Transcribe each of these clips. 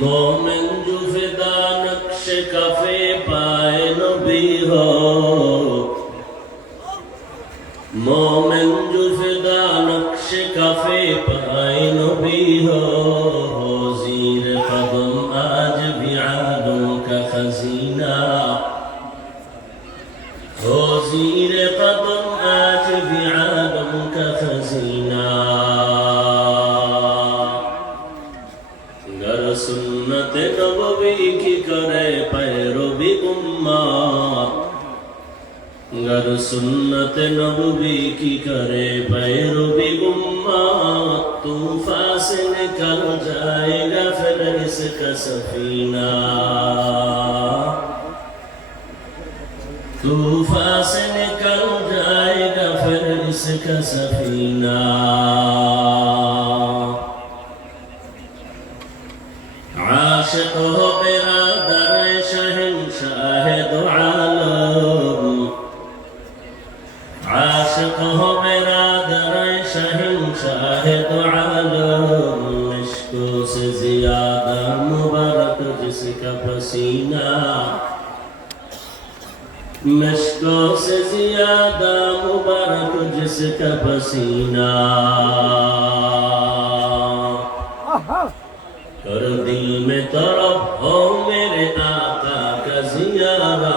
মোমেন জুফেদা নকশে cafe পায় নবী হ মোমেন জুফেদা কাফে পায় নবী হ জির কদম আজ বিআদম কা খজিনা। জির কদম गर सुन्नत नबवी की करे पैरवी उम्मा गर सुन्नत नबवी की करे पैरवी उम्मा तूफा से निकल जाएगा फिर इसका सफीना तूफा से निकल जाएगा फिर इसका सफीना আশেক হবে রাদারে শাহেন শাহেদ আলম আশেক হবে রাদারে শাহেন শাহেদ আলম ইশকো সে জিয়াদা মুবারক জিসকা পসিনা مشکو سے زیادہ مبارک दिल में तरफ हो मेरे आका का जियारा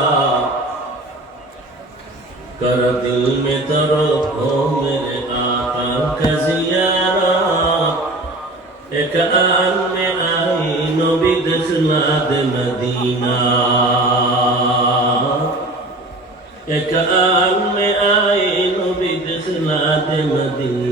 कर दिल में तरफ हो मेरे आका का जियारा एक आन में आई नबी दखलाद मदीना एक आन में आई नबी दखलाद मदीना